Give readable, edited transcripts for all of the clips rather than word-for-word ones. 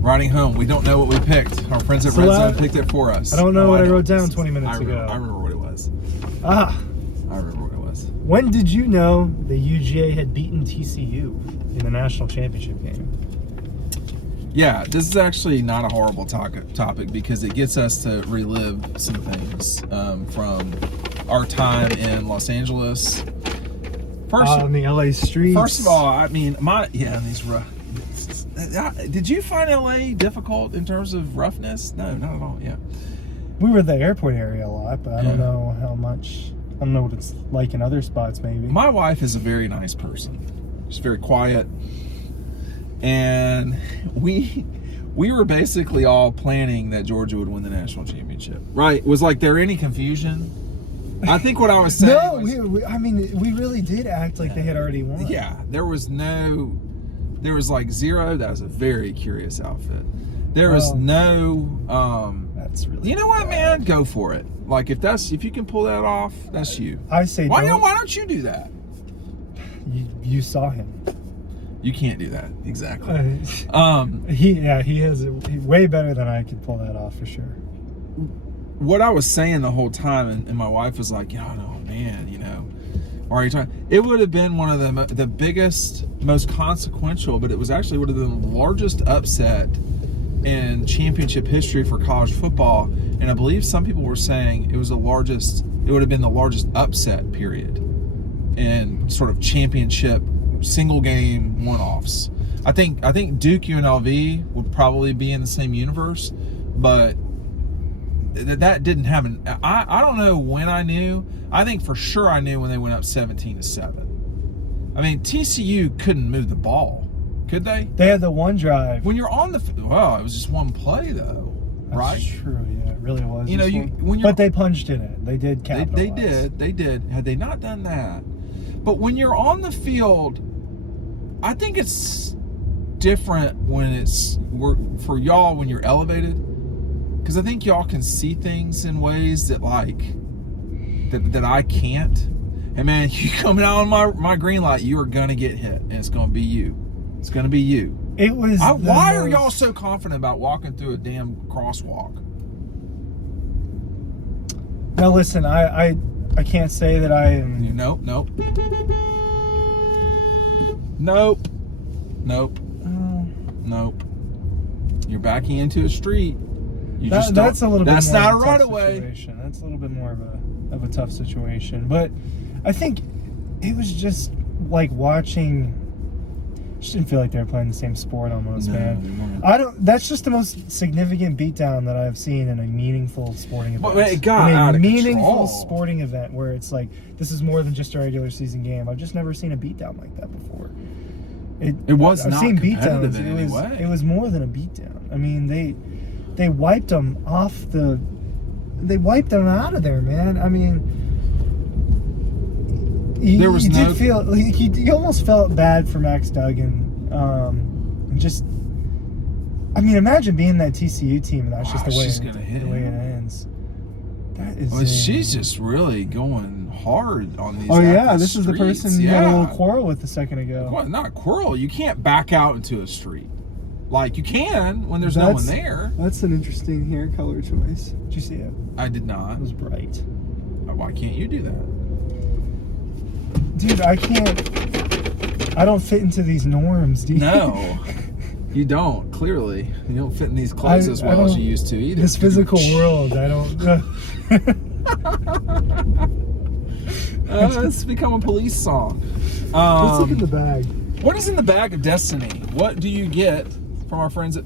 Riding home. We don't know what we picked. Our friends at Red Zone picked it for us. I don't know what I wrote down 20 minutes ago. I remember what it was. I remember what it was. When did you know the UGA had beaten TCU in the national championship game? Yeah, this is actually not a horrible topic because it gets us to relive some things from our time in Los Angeles. On the LA streets. First of all, I mean, these rough. Did you find LA difficult in terms of roughness? No, not at all. Yeah, we were at the airport area a lot, but I don't know how much. I don't know what it's like in other spots. Maybe. My wife is a very nice person. She's very quiet, and we were basically all planning that Georgia would win the national championship. Right? Was like there any confusion? I think what I was saying. No, we really did act like they had already won. Yeah, there was like zero. That was a very curious outfit. There was no. That's really. You know what, man? Go for it. Like if you can pull that off, that's you. I say. Why don't you do that? You saw him. You can't do that exactly. He has it way better than I could pull that off for sure. What I was saying the whole time, and my wife was like, oh man, why are you talking? It would have been one of the biggest, most consequential, but it was actually would have been the largest upset in championship history for college football. And I believe some people were saying it would have been the largest upset period in sort of championship single game one-offs. I think Duke UNLV would probably be in the same universe, but that didn't happen. I don't know when I knew. I think for sure I knew when they went up 17-7. I mean, TCU couldn't move the ball, could they? They had the one drive. When you're on it was just one play though, right? That's true. Yeah, it really was. But they punched in it. They did capitalize. They did. Had they not done that, but when you're on the field, I think it's different when for y'all when you're elevated. Because I think y'all can see things in ways that that I can't. And man, you coming out on my green light, you are gonna get hit, and it's gonna be you. It's gonna be you. It was. Why are y'all so confident about walking through a damn crosswalk? Now listen, I can't say that I am. Nope. You're backing into a street. That's a little bit. That's more not of a right away. That's a little bit more of a tough situation. But I think it was just like watching. I just didn't feel like they were playing the same sport almost, man. That's just the most significant beatdown that I've seen in a meaningful sporting event. But it got out of meaningful control. Sporting event where it's like this is more than just a regular season game. I've just never seen a beatdown like that before. It was I've not seen competitive beatdowns. in any way. It was more than a beatdown. I mean, they wiped them off they wiped them out of there, man. I mean, you almost felt bad for Max Duggan. Imagine being that TCU team and that's just the way it ends. That is. She's just really going hard on these. Oh yeah, this is the person you had a little quarrel with a second ago. Well, not a quarrel. You can't back out into a street. Like you can when there's no one there. That's an interesting hair color choice. Did you see it? I did not. It was bright. Why can't you do that? Dude, I can't. I don't fit into these norms, do you? No, you don't. Clearly, you don't fit in these clothes as well as you used to either. This physical world, I don't. It's become a police song. Let's look in the bag. What is in the bag of destiny? What do you get from our friends at?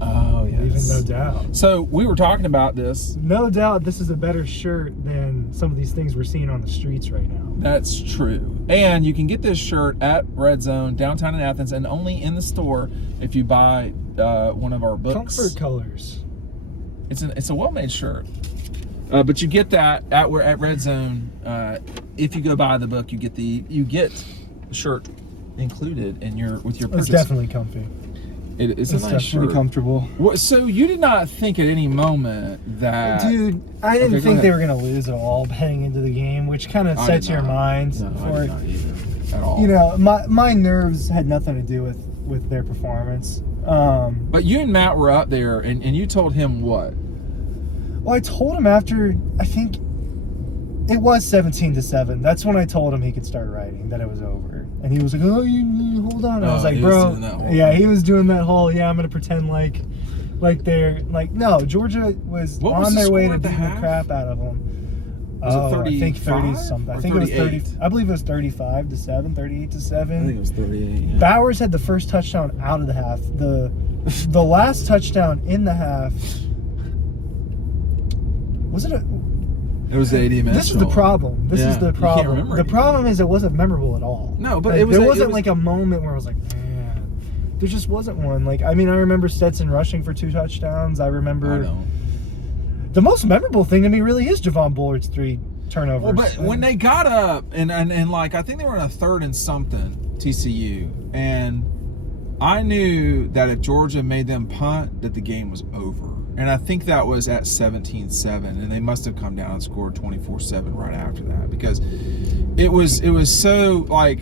Oh yes. Even no doubt. So we were talking about this. No doubt, this is a better shirt than some of these things we're seeing on the streets right now. That's true. And you can get this shirt at Red Zone downtown in Athens, and only in the store if you buy one of our books. Comfort colors. It's a well-made shirt. But you get that at Red Zone. If you go buy the book, you get the shirt included with your purchase. It's definitely comfy. It's a nice shirt. Pretty comfortable. So you did not think at any moment that... Dude, I didn't think they were going to lose at all heading into the game, which kind of sets your mind for it. Not either, at all. My nerves had nothing to do with with their performance. But you and Matt were up there, and you told him what? Well, I told him after, I think it was 17-7. That's when I told him he could start writing, that it was over. And he was like, oh, you hold on. And I was like, bro, yeah, he was doing that whole, yeah, I'm going to pretend like they're, like, no, Georgia was on their way to beating the crap out of them. Was it 35? I think 30 something. I think it was 30. I believe it was 35-7, 38-7. I think it was 38. Yeah. Bowers had the first touchdown out of the half. The last touchdown in the half, was it it was 80 minutes. This is the problem. This is the problem. You can't remember the problem is it wasn't memorable at all. No, but like, there wasn't like a moment where I was like, man, there just wasn't one. Like, I mean, I remember Stetson rushing for 2 touchdowns. I remember the most memorable thing to me really is Javon Bullard's 3 turnovers. Well, but when they got up and like, I think they were in a 3rd and something, TCU, and I knew that if Georgia made them punt, that the game was over. And I think that was at 17-7, and they must have come down and scored 24-7 right after that, because it was so, like,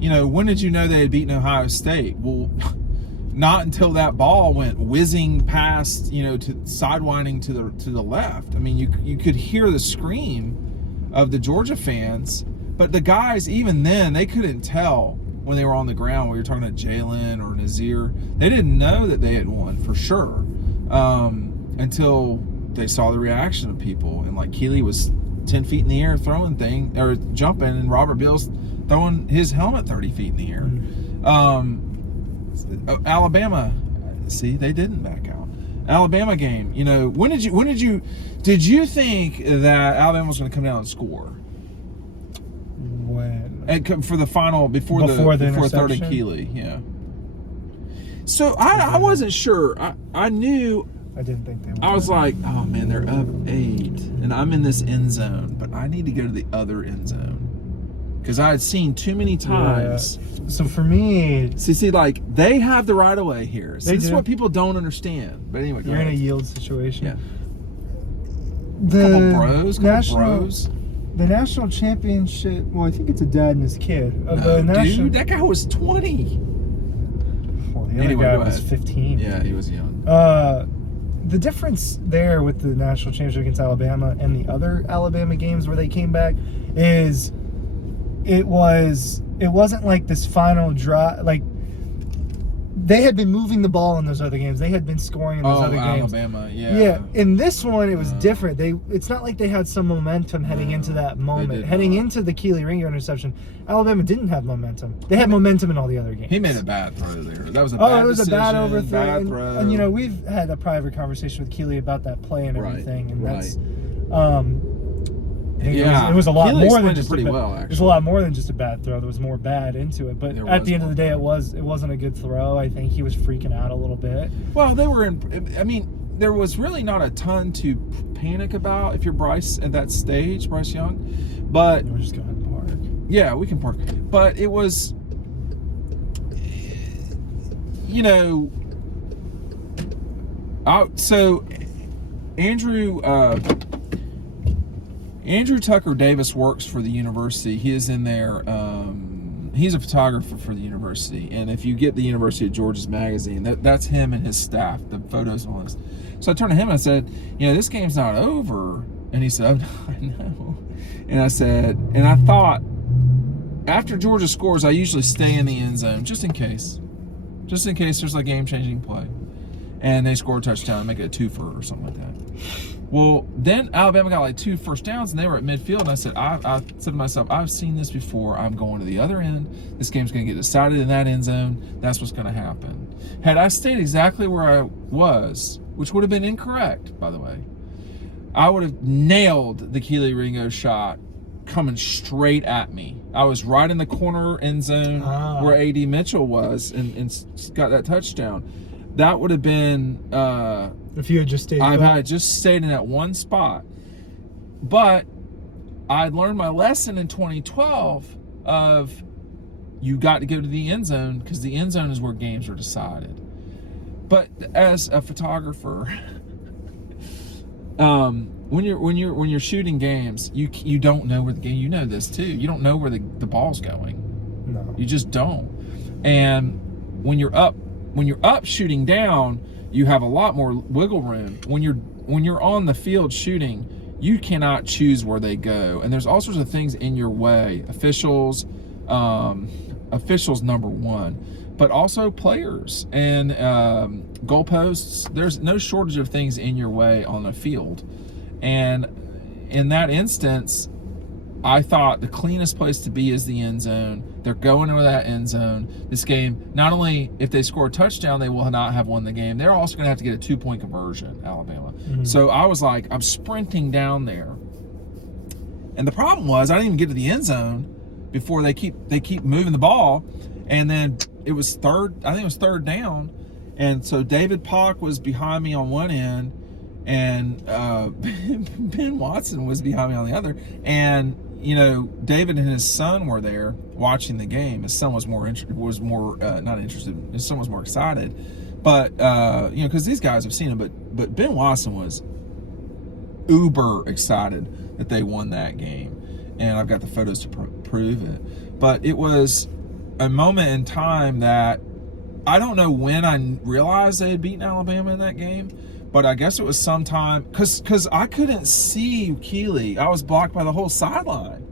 you know, when did you know they had beaten Ohio State? Well, not until that ball went whizzing past, you know, to sidewinding to the left. I mean, you could hear the scream of the Georgia fans, but the guys, even then, they couldn't tell when they were on the ground. We were talking to Jalen or Nazir, they didn't know that they had won for sure. Until they saw the reaction of people, and like Keeley was 10 feet in the air throwing jumping, and Robert Bill's throwing his helmet 30 feet in the air. Alabama, see, they didn't back out. Alabama game, you know, did you think that Alabama was going to come down and score? When? And for the final, before the third of Keeley, yeah. So I wasn't sure. I knew. I didn't think they would. I was like, oh man, they're up 8, and I'm in this end zone, but I need to go to the other end zone, because I had seen too many times. Yeah. So for me, see, like, they have the right of way here. So this do. is what people don't understand. But anyway, you're in a yield situation. Yeah. The couple bros. The national championship. Well, I think it's a dad and his kid. Dude, that guy was 20. Well, the other guy was 15. Yeah, he was young. The difference there with the national championship against Alabama and the other Alabama games where they came back is it wasn't like this final drive. Like, they had been moving the ball in those other games. They had been scoring in those other games. Alabama, yeah. Yeah, in this one, it was different. It's not like they had some momentum heading into that moment. Heading into the Keeley Ringo interception, Alabama didn't have momentum. They had momentum in all the other games. He made a bad throw there. That was a bad decision. A bad overthrow. Bad throw. And, you know, we've had a private conversation with Keeley about that play and everything. And that's... It was a lot more than just it was a lot more than just a bad throw. There was more bad into it, but at the end of the day, it wasn't a good throw. I think he was freaking out a little bit. Well, they were I mean, there was really not a ton to panic about if you're Bryce at that stage, Bryce Young. But we're just going to park. Yeah, we can park. But it was, you know, so Andrew Tucker Davis works for the university. He is in there. He's a photographer for the university. And if you get the University of Georgia's magazine, that's him and his staff, the photos and all this. So I turned to him and I said, you know, this game's not over. And he said, oh, I know. And I said, and I thought, after Georgia scores, I usually stay in the end zone just in case. Just in case there's a game-changing play. And they score a touchdown and make it a twofer or something like that. Well, then Alabama got like 2 first downs, and they were at midfield. And I said, I said to myself, I've seen this before. I'm going to the other end. This game's going to get decided in that end zone. That's what's going to happen. Had I stayed exactly where I was, which would have been incorrect, by the way, I would have nailed the Keeley Ringo shot coming straight at me. I was right in the corner end zone where A.D. Mitchell was and got that touchdown. That would have been... if you had just stayed I had just stayed in that one spot. But I learned my lesson in 2012 of you got to go to the end zone, because the end zone is where games are decided. But as a photographer, when you're shooting games, you don't know where the game. You know this too. You don't know where the ball's going. No, you just don't. And when you're up shooting down, you have a lot more wiggle room. When you're on the field shooting, you cannot choose where they go, and there's all sorts of things in your way. Officials number one, but also players and goalposts. There's no shortage of things in your way on the field, and in that instance, I thought the cleanest place to be is the end zone. They're going into that end zone. This game, not only if they score a touchdown, they will not have won the game, they're also going to have to get a 2-point conversion, Alabama. Mm-hmm. So I was like, I'm sprinting down there. And the problem was, I didn't even get to the end zone before they keep moving the ball. And then it was third down. And so David Polk was behind me on one end, and Ben Watson was behind me on the other. And David and his son were there watching the game. His son was not interested. His son was more excited, but because these guys have seen him. But Ben Watson was uber excited that they won that game, and I've got the photos to prove it. But it was a moment in time that I don't know when I realized they had beaten Alabama in that game. But I guess it was sometime, because I couldn't see Keeley. I was blocked by the whole sideline.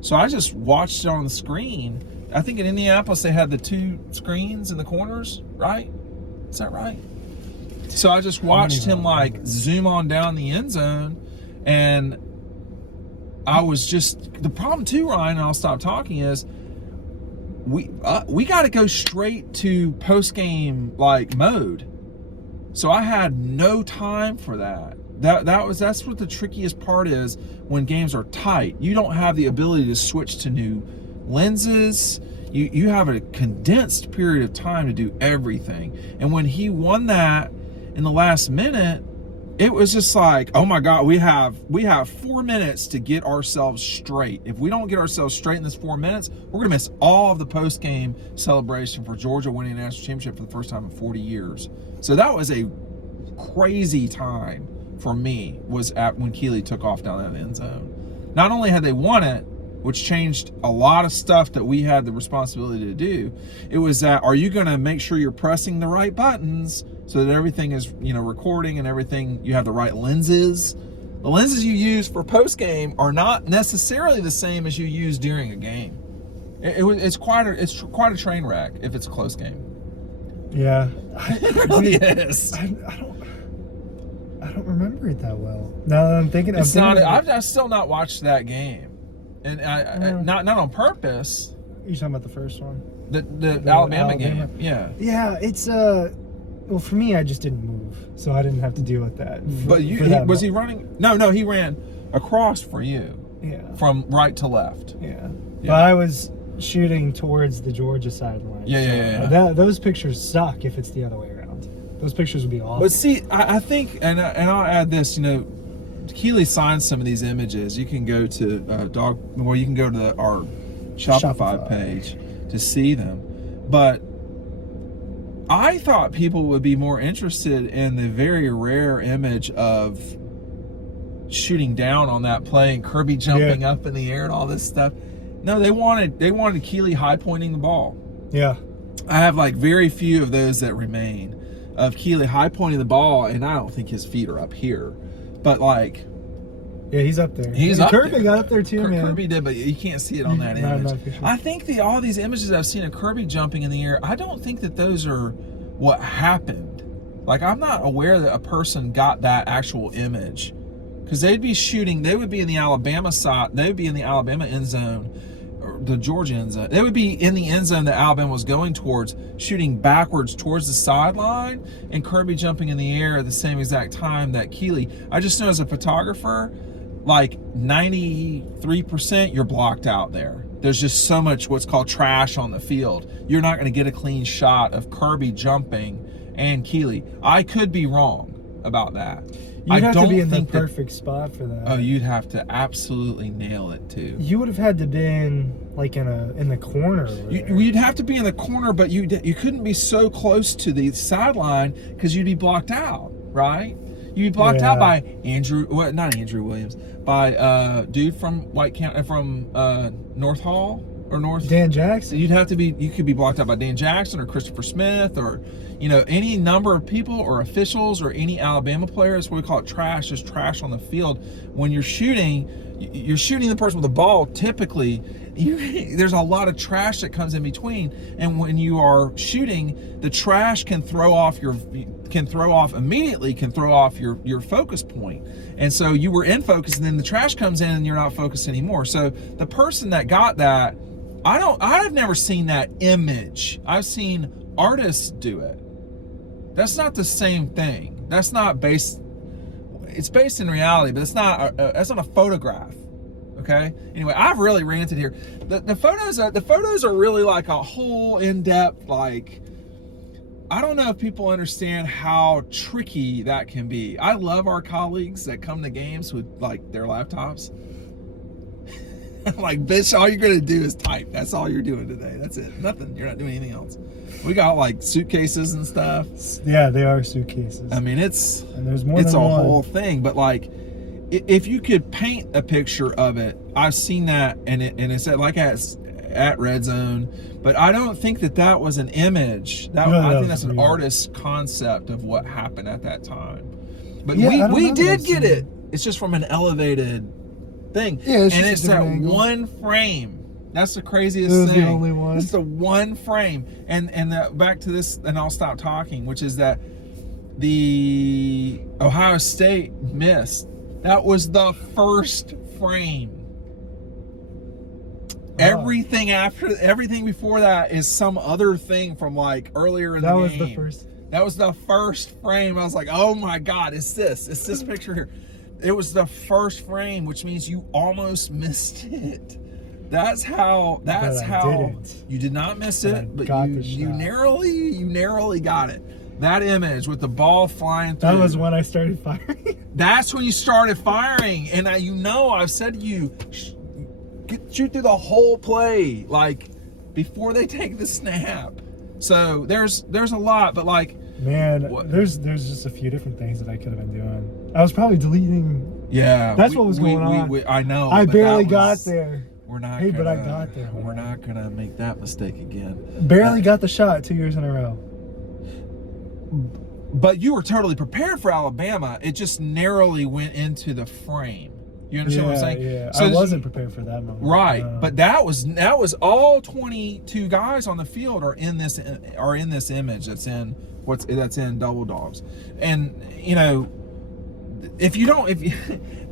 So I just watched it on the screen. I think in Indianapolis they had the 2 screens in the corners, right? Is that right? So I just watched him zoom on down the end zone, and I was just, the problem too, Ryan, and I'll stop talking, is we got to go straight to post-game mode. So I had no time for that. That's what the trickiest part is when games are tight. You don't have the ability to switch to new lenses. You have a condensed period of time to do everything. And when he won that in the last minute, it was just like, oh my God, we have 4 minutes to get ourselves straight. If we don't get ourselves straight in this 4 minutes, we're gonna miss all of the post-game celebration for Georgia winning the national championship for the first time in 40 years. So that was a crazy time for me, was when Keeley took off down that end zone. Not only had they won it, which changed a lot of stuff that we had the responsibility to do, it was that, are you gonna make sure you're pressing the right buttons so that everything is, recording and everything, you have the right lenses. The lenses you use for post-game are not necessarily the same as you use during a game. It's quite a train wreck if it's a close game. Yeah. It really is. I don't remember it that well. Now that I'm thinking, I've still not watched that game, and not on purpose. You're talking about the first one, the Alabama game. Yeah. Yeah, it's well, for me, I just didn't move, so I didn't have to deal with that. But he running? No, he ran across for you. Yeah. From right to left. Yeah. But I was shooting towards the Georgia sideline. Yeah. Those pictures suck if it's the other way around. Those pictures would be awful. But see, I think, and I'll add this, Keeley signed some of these images. You can go to you can go to our Shopify page to see them. But I thought people would be more interested in the very rare image of shooting down on that play and Kirby jumping up in the air and all this stuff. No, they wanted Keeley high pointing the ball. Yeah. I have very few of those that remain of Keeley high pointing the ball, and I don't think his feet are up here. But yeah, he's up there. Kirby got up there too, man. Kirby did, but you can't see it on that image. Sure. I think all these images I've seen of Kirby jumping in the air, I don't think that those are what happened. I'm not aware that a person got that actual image, because they'd be shooting. They would be in the Alabama side. They would be in the Alabama end zone, or the Georgia end zone. They would be in the end zone that Alabama was going towards, shooting backwards towards the sideline, and Kirby jumping in the air at the same exact time that Keeley. I just know as a photographer, 93% you're blocked out there. There's just so much what's called trash on the field. You're not going to get a clean shot of Kirby jumping and Keeley. I could be wrong about that. You'd have to be in the perfect spot for that. Oh, you'd have to absolutely nail it too. You would have had to been in the corner. You'd have to be in the corner, but you couldn't be so close to the sideline because you'd be blocked out, right? You'd be blocked out by not Andrew Williams, by dude from North Hall. or North? Dan Jackson. You could be blocked out by Dan Jackson or Christopher Smith or, any number of people or officials or any Alabama players. What we call it trash, just trash on the field. When you're shooting the person with the ball, typically, there's a lot of trash that comes in between. And when you are shooting, the trash can throw off your focus point. And so you were in focus, and then the trash comes in and you're not focused anymore. So the person that got that, I've never seen that image. I've seen artists do it. That's not the same thing. That's not based, it's based in reality, but that's not a photograph. Okay. Anyway, I've really ranted here. The photos are really like a whole in-depth, like, I don't know if people understand how tricky that can be. I love our colleagues that come to games with like their laptops. I'm like, bitch, all you're gonna do is type. That's all you're doing today. That's it. Nothing. You're not doing anything else. We got like suitcases and stuff. Yeah, they are suitcases. I mean, and there's more than one. Whole thing. But like, if you could paint a picture of it, I've seen that, and it's at Red Zone. But I don't think that was an image. I think that's an artist's concept of what happened at that time. But we did get it. It's just from an elevated thing. Yeah, and it's that one frame. That's the craziest thing. It was the only one. It's the one frame. And back to this, and I'll stop talking, which is that the Ohio State missed. That was the first frame. Everything before that is some other thing from like earlier in the game. That was the first frame. I was like, oh my God, it's this picture here. It was the first frame, which means you almost missed it. That's how you did not miss it, but you narrowly got it. That image with the ball flying through. That was when I started firing. That's when you started firing. And I've said to you, shoot through the whole play, like before they take the snap. So there's a lot, but like, man, there's just a few different things that I could have been doing. I was probably deleting. Yeah, that's what was going on. I know. I barely got there. But I got there. We're not gonna make that mistake again. Barely got the shot 2 years in a row. But you were totally prepared for Alabama. It just narrowly went into the frame. You understand what I'm saying? Yeah, so I wasn't prepared for that moment. Right, but that was all 22 guys on the field are in this image that's in Double Dogs, and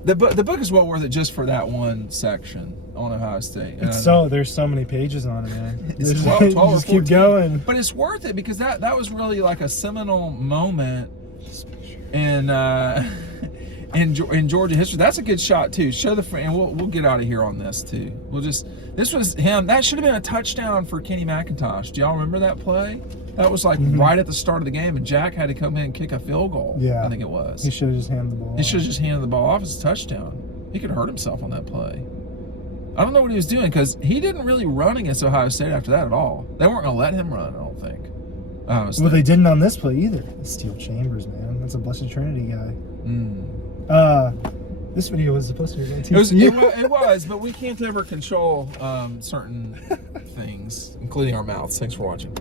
the book is well worth it just for that one section on Ohio State. There's so many pages on it, man. It's 12 or 14. Just keep going. But it's worth it because that was really like a seminal moment in Georgia history. That's a good shot too. Show the frame, and we'll get out of here on this too. This was him. That should have been a touchdown for Kenny McIntosh. Do y'all remember that play? That was like right at the start of the game, and Jack had to come in and kick a field goal. Yeah, I think it was. He should have just handed the ball off as a touchdown. He could have hurt himself on that play. I don't know what he was doing because he didn't really run against Ohio State after that at all. They weren't going to let him run, I don't think. Well, they didn't on this play either. Steel Chambers, man. That's a Blessed Trinity guy. This video was supposed to be on TCU. It was, but we can't ever control certain things, including our mouths. Thanks for watching.